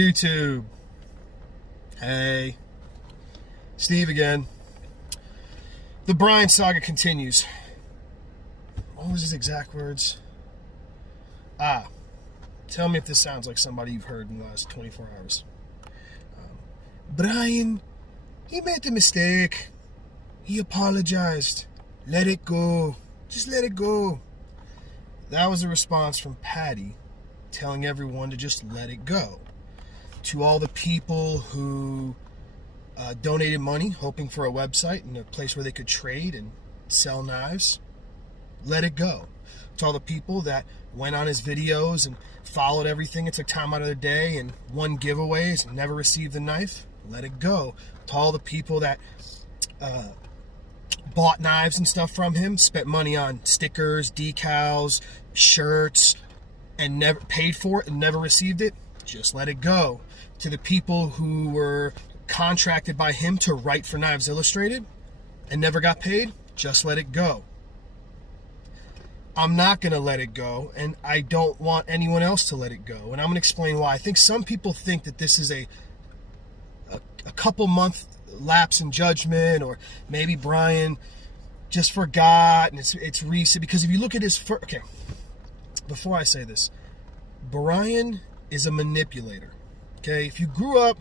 YouTube. Hey, Steve again. The Brian Saga continues. What was his exact words? Tell me if this sounds like somebody you've heard in the last 24 hours. Brian, he made a mistake. He apologized. Let it go. Just let it go. That was a response from Patty telling everyone to just let it go. To all the people who donated money hoping for a website and a place where they could trade and sell knives, let it go. To all the people that went on his videos and followed everything and took time out of their day and won giveaways and never received the knife, let it go. To all the people that bought knives and stuff from him, spent money on stickers, decals, shirts, and never paid for it and never received it, just let it go. To the people who were contracted by him to write for Knives Illustrated and never got paid, just let it go. I'm not going to let it go, and I don't want anyone else to let it go. And I'm going to explain why. I think some people think that this is a couple month lapse in judgment, or maybe Brian just forgot and it's recent. Because if you look at his first... Okay, before I say this, Brian is a manipulator. Okay, if you grew up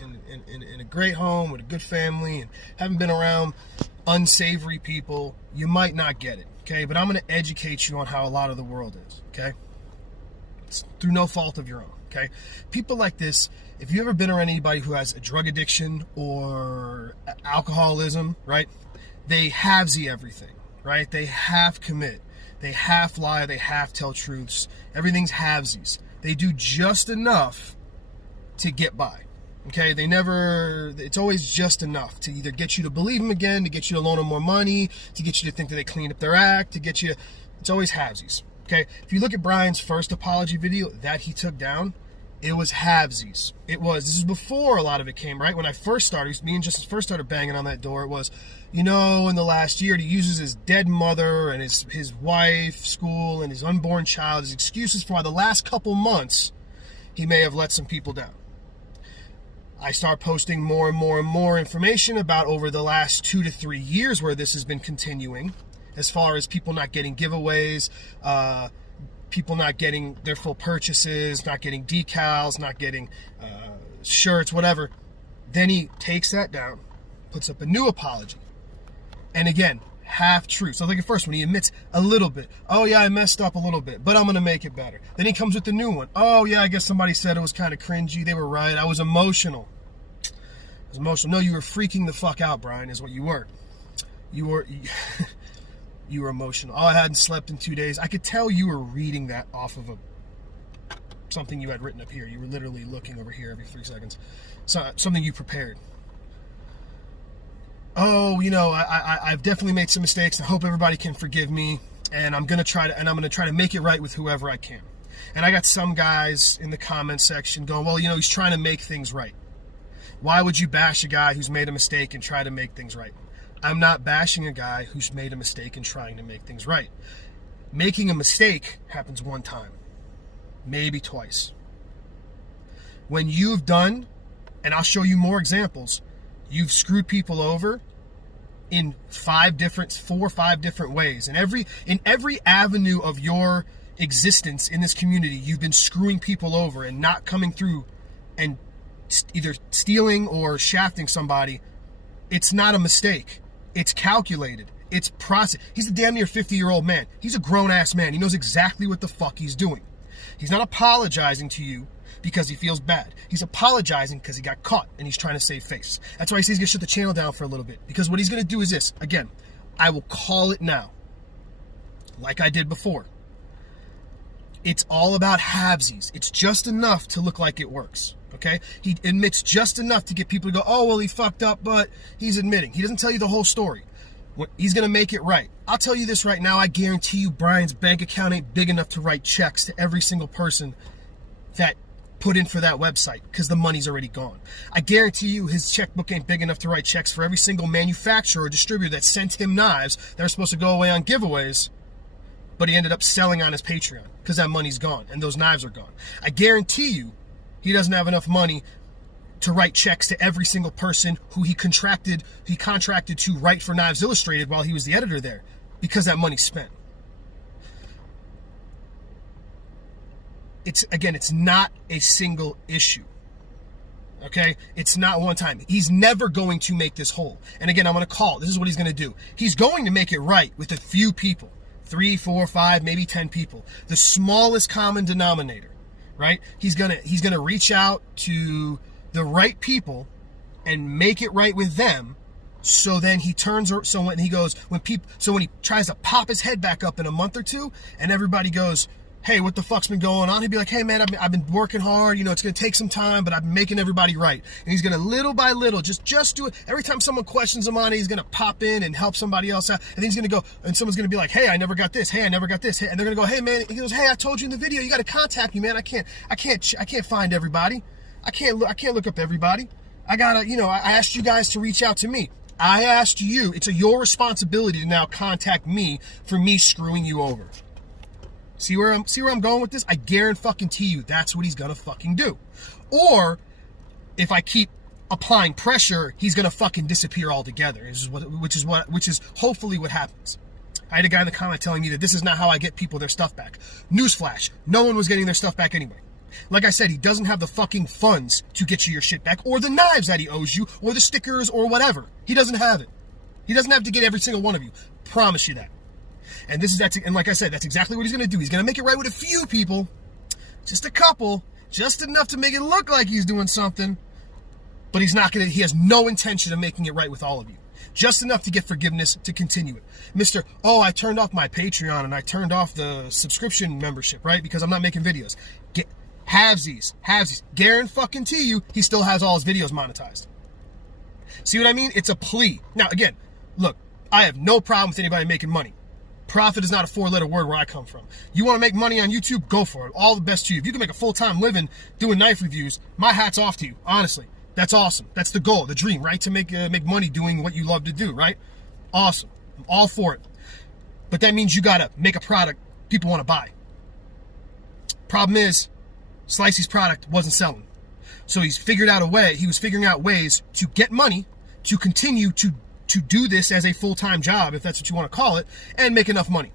in a great home with a good family and haven't been around unsavory people, you might not get it. Okay, but I'm going to educate you on how a lot of the world is. Okay, it's through no fault of your own. Okay, people like this, if you've ever been around anybody who has a drug addiction or alcoholism, right? They halvesy everything, right? They half commit, they half lie, they half tell truths. Everything's halvesies. They do just enough to get by. Okay, it's always just enough to either get you to believe them again, to get you to loan them more money, to get you to think that they cleaned up their act, it's always halvesies. Okay, if you look at Brian's first apology video that he took down, it was halvesies. This is before a lot of it came, right? When I first started, me and Justin first started banging on that door, it was, in the last year, he uses his dead mother and his wife, school, and his unborn child as excuses for why the last couple months he may have let some people down. I start posting more and more and more information about over the last 2 to 3 years where this has been continuing, as far as people not getting giveaways, people not getting their full purchases, not getting decals, not getting shirts, whatever. Then he takes that down, puts up a new apology. And again, half truth. So like at first when he admits a little bit, oh yeah, I messed up a little bit, but I'm going to make it better. Then he comes with the new one. Oh yeah, I guess somebody said it was kind of cringy. They were right. I was emotional. No, you were freaking the fuck out, Brian, is what you were. You were emotional. Oh, I hadn't slept in 2 days. I could tell you were reading that off of something you had written up here. You were literally looking over here every 3 seconds. So, something you prepared. Oh, I've definitely made some mistakes. I hope everybody can forgive me, and I'm gonna try to make it right with whoever I can. And I got some guys in the comment section going, well, he's trying to make things right. Why would you bash a guy who's made a mistake and try to make things right? I'm not bashing a guy who's made a mistake and trying to make things right. Making a mistake happens one time, maybe twice. When you've done, and I'll show you more examples, you've screwed people over in 4 or 5 different ways. In every avenue of your existence in this community, you've been screwing people over and not coming through and either stealing or shafting somebody. It's not a mistake. It's calculated. It's process. He's a damn near 50-year-old man. He's a grown-ass man. He knows exactly what the fuck he's doing. He's not apologizing to you because he feels bad. He's apologizing because he got caught and he's trying to save face. That's why he says he's going to shut the channel down for a little bit. Because what he's going to do is this. Again, I will call it now, like I did before. It's all about halvesies. It's just enough to look like it works. Okay? He admits just enough to get people to go, oh, well, he fucked up, but he's admitting. He doesn't tell you the whole story. He's going to make it right. I'll tell you this right now. I guarantee you Brian's bank account ain't big enough to write checks to every single person that put in for that website because the money's already gone. I guarantee you his checkbook ain't big enough to write checks for every single manufacturer or distributor that sent him knives that are supposed to go away on giveaways, but he ended up selling on his Patreon because that money's gone and those knives are gone. I guarantee you He doesn't have enough money to write checks to every single person who he contracted to write for Knives Illustrated while he was the editor there, because that money's spent. It's not a single issue. Okay? It's not one time. He's never going to make this whole. And again, I'm going to call. This is what he's going to do. He's going to make it right with a few people. 3, 4, 5, maybe 10 people. The smallest common denominator, right? He's going to reach out to the right people and make it right with them. So then he turns, so when he tries to pop his head back up in a month or two and everybody goes, hey, what the fuck's been going on? He'd be like, hey man, I've been working hard. It's going to take some time, but I've been making everybody right. And he's going to little by little just do it. Every time someone questions him on it, he's going to pop in and help somebody else out. And then he's going to go, and someone's going to be like, hey, I never got this. Hey, I never got this. And they're going to go, hey man, he goes, hey, I told you in the video, you got to contact me, man. I can't find everybody. I can't look up everybody. I asked you guys to reach out to me. I asked you. It's your responsibility to now contact me for me screwing you over. See where I'm going with this? I guarantee you that's what he's gonna fucking do. Or if I keep applying pressure, he's gonna fucking disappear altogether. Which is hopefully what happens. I had a guy in the comment telling me that this is not how I get people their stuff back. Newsflash: no one was getting their stuff back anyway. Like I said, he doesn't have the fucking funds to get you your shit back, or the knives that he owes you, or the stickers, or whatever. He doesn't have it. He doesn't have to get every single one of you. Promise you that. And like I said, that's exactly what he's going to do. He's going to make it right with a few people, just a couple, just enough to make it look like he's doing something. But he has no intention of making it right with all of you. Just enough to get forgiveness to continue it. I turned off my Patreon and I turned off the subscription membership, right? Because I'm not making videos. Halvesies. Guarantee you, he still has all his videos monetized. See what I mean? It's a plea. Now, again, look, I have no problem with anybody making money. Profit is not a 4-letter word where I come from. You want to make money on YouTube? Go for it. All the best to you. If you can make a full-time living doing knife reviews, my hat's off to you. Honestly, that's awesome. That's the goal, the dream, right? To make money doing what you love to do, right? Awesome. I'm all for it. But that means you got to make a product people want to buy. Problem is, Slicey's product wasn't selling. So he was figuring out ways to get money to continue to do this as a full-time job, if that's what you want to call it, and make enough money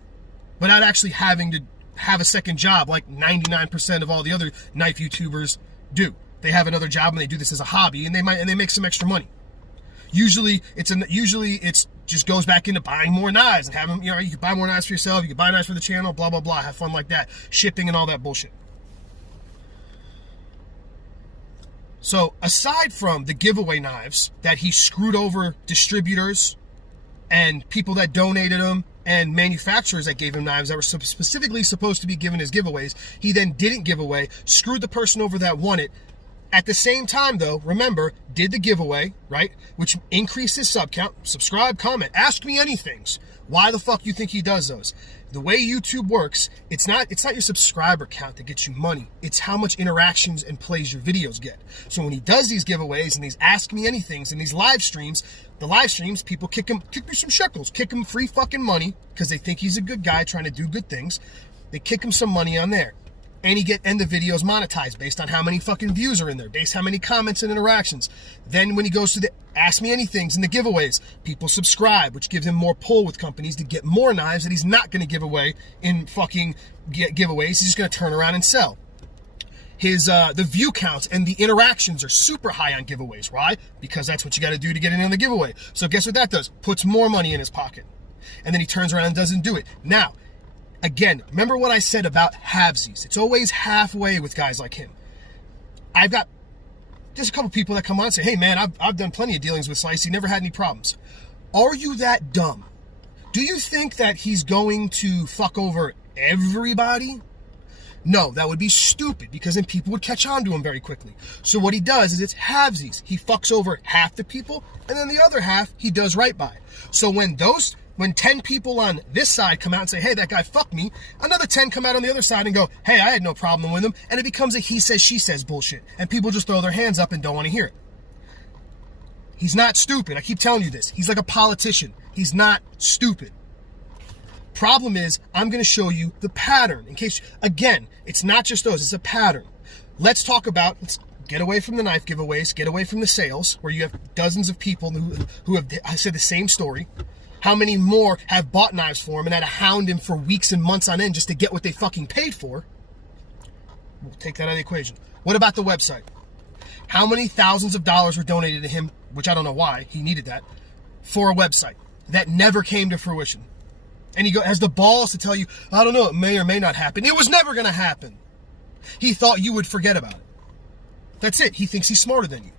without actually having to have a second job like 99% of all the other knife YouTubers do. They have another job and they do this as a hobby, and they make some extra money. Usually it's just goes back into buying more knives and having, you can buy more knives for yourself, you can buy knives for the channel, blah blah blah, have fun like that, shipping and all that bullshit. So aside from the giveaway knives that he screwed over distributors and people that donated them and manufacturers that gave him knives that were specifically supposed to be given as giveaways, he then didn't give away, screwed the person over that won it. At the same time, though, remember, did the giveaway, right? Which increased his sub count. Subscribe, comment, ask me anything. Why the fuck you think he does those? The way YouTube works, it's not your subscriber count that gets you money. It's how much interactions and plays your videos get. So when he does these giveaways and these ask me anythings and these live streams, people kick me some shekels, kick him free fucking money because they think he's a good guy trying to do good things. They kick him some money on there. And the video's monetized based on how many fucking views are in there, based on how many comments and interactions. Then when he goes to the Ask Me Anythings and the giveaways, people subscribe, which gives him more pull with companies to get more knives that he's not going to give away in fucking giveaways. He's just going to turn around and sell. The view counts and the interactions are super high on giveaways. Why? Because that's what you got to do to get in on the giveaway. So guess what that does? Puts more money in his pocket. And then he turns around and doesn't do it. Now, again, remember what I said about halvesies. It's always halfway with guys like him. There's a couple people that come on and say, hey man, I've done plenty of dealings with Slicey, never had any problems. Are you that dumb? Do you think that he's going to fuck over everybody? No, that would be stupid because then people would catch on to him very quickly. So what he does is it's halvesies. He fucks over half the people and then the other half he does right by. So when 10 people on this side come out and say, hey, that guy fucked me, another 10 come out on the other side and go, hey, I had no problem with him, and it becomes a he says, she says bullshit, and people just throw their hands up and don't want to hear it. He's not stupid. I keep telling you this. He's like a politician. He's not stupid. Problem is, I'm going to show you the pattern. In case, again, it's not just those, it's a pattern. let's get away from the knife giveaways, get away from the sales, where you have dozens of people who have said the same story. How many more have bought knives for him and had to hound him for weeks and months on end just to get what they fucking paid for? We'll take that out of the equation. What about the website? How many thousands of dollars were donated to him, which I don't know why, he needed that, for a website that never came to fruition? And he has the balls to tell you, I don't know, it may or may not happen. It was never going to happen. He thought you would forget about it. That's it. He thinks he's smarter than you.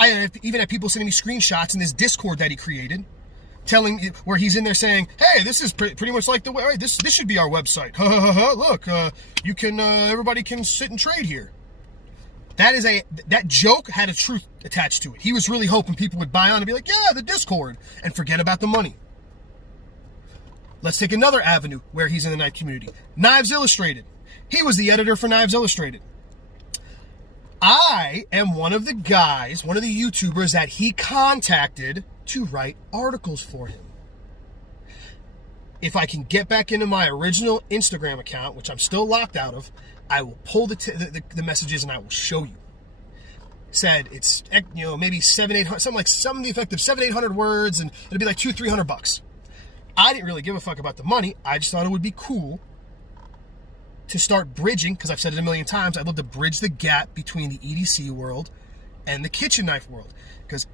I even had people sending me screenshots in this Discord that he created, where he's in there saying, hey, this is pretty much like the way, right, this should be our website. Look, you can, everybody can sit and trade here. That joke had a truth attached to it. He was really hoping people would buy on and be like, yeah, the Discord, and forget about the money. Let's take another avenue where he's in the knife community. Knives Illustrated. He was the editor for Knives Illustrated. I am one of the guys, one of the YouTubers that he contacted to write articles for him. If I can get back into my original Instagram account, which I'm still locked out of, I will pull the messages and I will show you. Said it's, maybe 700-800, something effective, 700-800 words, and it'll be like $200-300. I didn't really give a fuck about the money. I just thought it would be cool to start bridging, because I've said it a million times, I'd love to bridge the gap between the EDC world and the kitchen knife world. Because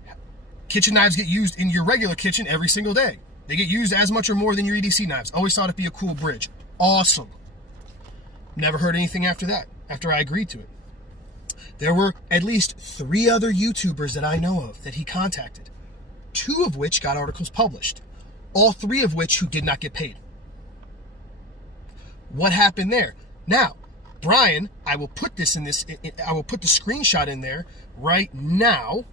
kitchen knives get used in your regular kitchen every single day. They get used as much or more than your EDC knives. Always thought it'd be a cool bridge. Awesome. Never heard anything after that, after I agreed to it. There were at least 3 other YouTubers that I know of that he contacted, 2 of which got articles published, all 3 of which who did not get paid. What happened there? Now, Brian, I will put this in this, I will put the screenshot in there right now.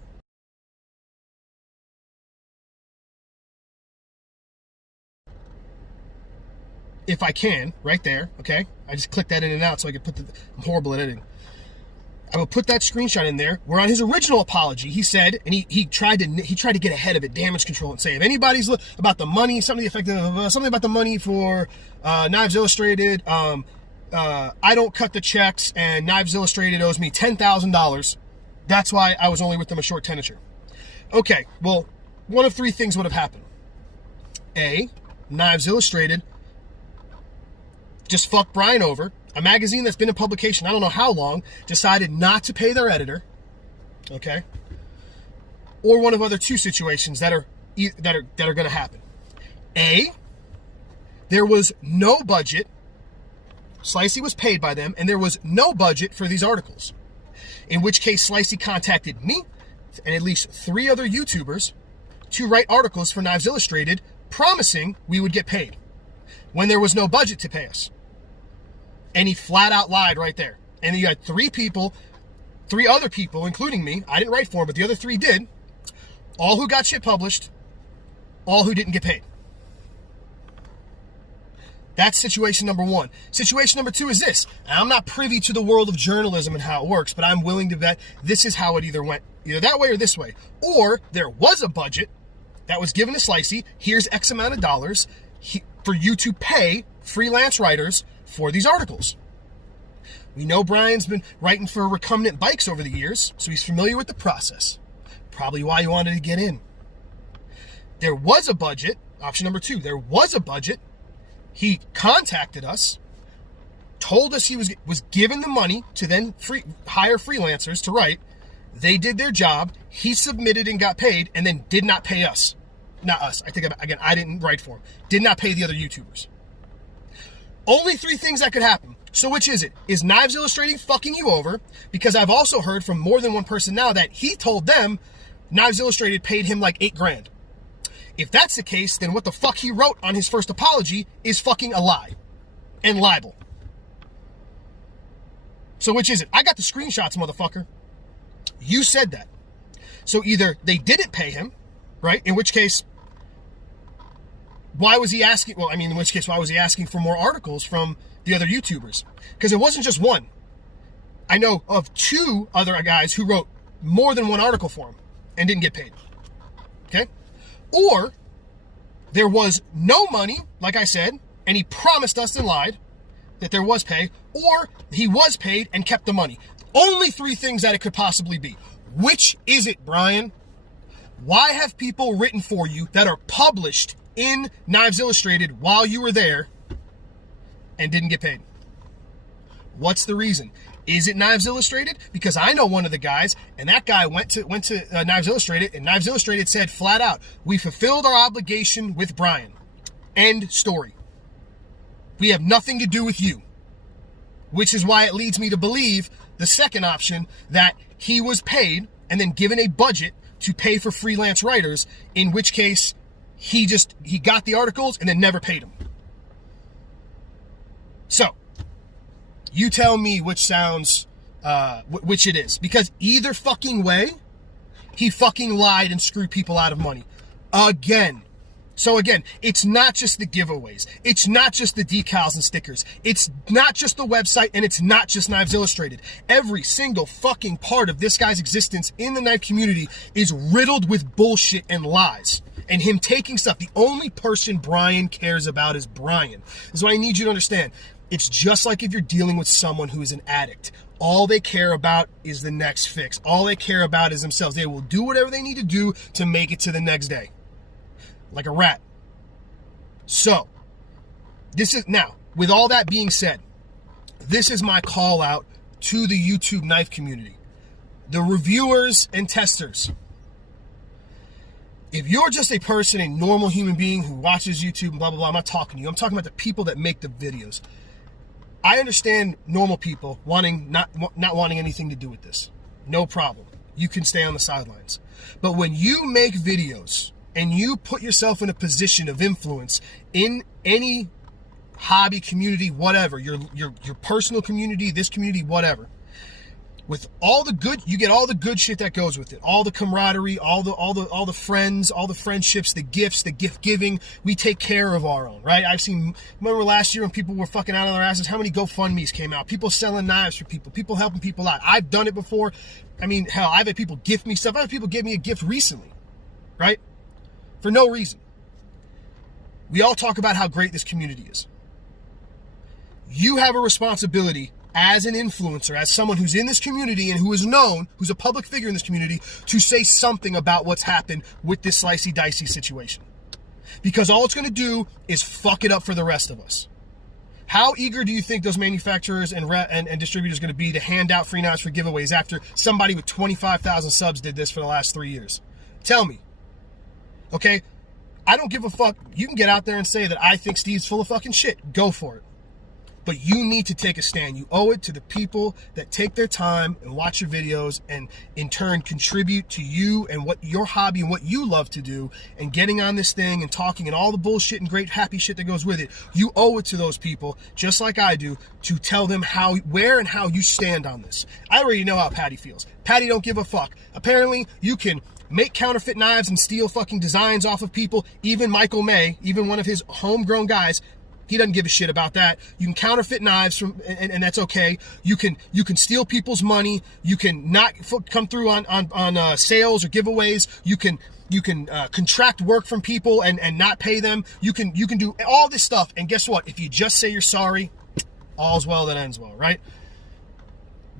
If I can, right there, okay? I just clicked that in and out so I could put I'm horrible at editing. I will put that screenshot in there where on his original apology, he said, and he tried to get ahead of it, damage control, and say, if anybody's about the money, something about the money for Knives Illustrated, I don't cut the checks, and Knives Illustrated owes me $10,000. That's why I was only with them a short tenature. Okay, well, one of 3 things would have happened. A, Knives Illustrated just fucked Brian over. A magazine that's been in publication I don't know how long decided not to pay their editor. Okay? Or one of other 2 situations that are going to happen. A, there was no budget. Slicey was paid by them, and there was no budget for these articles. In which case, Slicey contacted me and at least 3 other YouTubers to write articles for Knives Illustrated, promising we would get paid when there was no budget to pay us. And he flat out lied right there. And you had 3 other people, including me. I didn't write for him, but the other 3 did. All who got shit published, all who didn't get paid. That's situation number 1. Situation number 2 is this. And I'm not privy to the world of journalism and how it works, but I'm willing to bet this is how it either went, either that way or this way. Or there was a budget that was given to Slicey. Here's X amount of dollars for you to pay freelance writers for these articles. We know Brian's been writing for Recumbent Bikes over the years, so he's familiar with the process. Probably why he wanted to get in. There was a budget. Option number 2, there was a budget. He contacted us, told us he was given the money to then hire freelancers to write. They did their job. He submitted and got paid, and then did not pay us. Not us. I think, again, I didn't write for him. Did not pay the other YouTubers. Only 3 things that could happen. So which is it? Is Knives Illustrated fucking you over? Because I've also heard from more than one person now that he told them Knives Illustrated paid him like $8,000. If that's the case, then what the fuck he wrote on his first apology is fucking a lie and libel. So which is it? I got the screenshots, motherfucker. You said that. So either they didn't pay him, right? In which case, why was he asking? Well, I mean, in which case, why was he asking for more articles from the other YouTubers? Because it wasn't just one. I know of 2 other guys who wrote more than 1 article for him and didn't get paid. Okay? Or there was no money, like I said, and he promised us and lied. that there was pay, or he was paid and kept the money. Only three things that it could possibly be. Which is it, Brian? Why have people written for you that are published in Knives Illustrated while you were there and didn't get paid? What's the reason? Is it Knives Illustrated? Because I know one of the guys, and that guy went to Knives Illustrated, and Knives Illustrated said flat out, we fulfilled our obligation with Brian. End story. We have nothing to do with you. Which is why it leads me to believe the second option, that he was paid and then given a budget to pay for freelance writers, in which case he got the articles and then never paid them. So, you tell me which sounds, which it is. Because either fucking way, he fucking lied and screwed people out of money. Again. So again, it's not just the giveaways. It's not just the decals and stickers. It's not just the website, and it's not just Knives Illustrated. Every single fucking part of this guy's existence in the knife community is riddled with bullshit and lies. And him taking stuff. The only person Brian cares about is Brian. This is what I need you to understand. It's just like if you're dealing with someone who is an addict. All they care about is the next fix. All they care about is themselves. They will do whatever they need to do to make it to the next day. Like a rat. So, now, with all that being said, this is my call out to the YouTube knife community. The reviewers and testers. If you're just a person, a normal human being who watches YouTube and blah, blah, blah, I'm not talking to you. I'm talking about the people that make the videos. I understand normal people not wanting anything to do with this. No problem. You can stay on the sidelines. But when you make videos and you put yourself in a position of influence in any hobby, community, whatever, your personal community, this community, whatever, with all the good, you get all the good shit that goes with it, all the camaraderie, all the friends, all the friendships, the gifts, the gift giving. We take care of our own, right? Remember last year when people were fucking out on their asses, how many GoFundMe's came out? People selling knives for people helping people out. I've done it before. I mean, hell, I've had people gift me stuff. I've had people give me a gift recently, right? For no reason. We all talk about how great this community is. You have a responsibility as an influencer, as someone who's in this community and who is known, who's a public figure in this community, to say something about what's happened with this slicey dicey situation. Because all it's going to do is fuck it up for the rest of us. How eager do you think those manufacturers and distributors are going to be to hand out free knives for giveaways after somebody with 25,000 subs did this for the last 3 years? Tell me. Okay? I don't give a fuck. You can get out there and say that I think Steve's full of fucking shit. Go for it. But you need to take a stand. You owe it to the people that take their time and watch your videos and in turn contribute to you and what your hobby and what you love to do and getting on this thing and talking and all the bullshit and great happy shit that goes with it. You owe it to those people, just like I do, to tell them where and how you stand on this. I already know how Patty feels. Patty don't give a fuck. Apparently, you can make counterfeit knives and steal fucking designs off of people. Even Michael May, even one of his homegrown guys, he doesn't give a shit about that. You can counterfeit knives and that's okay. You can steal people's money. You can not come through on sales or giveaways. You can contract work from people and not pay them. You can do all this stuff. And guess what? If you just say you're sorry, all's well that ends well, right?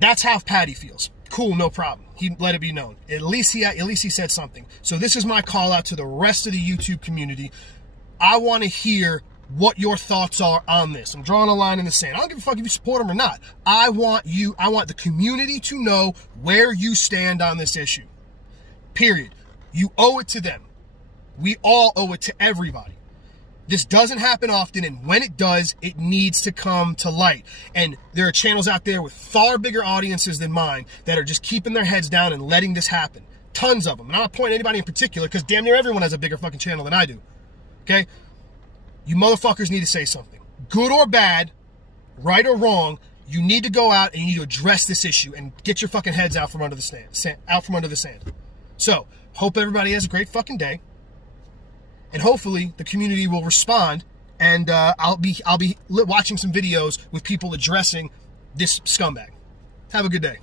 That's how Patty feels. Cool, no problem. He let it be known. At least he said something. So this is my call out to the rest of the YouTube community. I want to hear what your thoughts are on this. I'm drawing a line in the sand. I don't give a fuck if you support them or not. I want the community to know where you stand on this issue. Period. You owe it to them. We all owe it to everybody. This doesn't happen often, and when it does, it needs to come to light. And there are channels out there with far bigger audiences than mine that are just keeping their heads down and letting this happen. Tons of them. And I'm not pointing at anybody in particular because damn near everyone has a bigger fucking channel than I do. Okay? You motherfuckers need to say something. Good or bad, right or wrong, you need to go out and you need to address this issue and get your fucking heads out from under the sand. So, hope everybody has a great fucking day. And hopefully the community will respond, and I'll be watching some videos with people addressing this scumbag. Have a good day.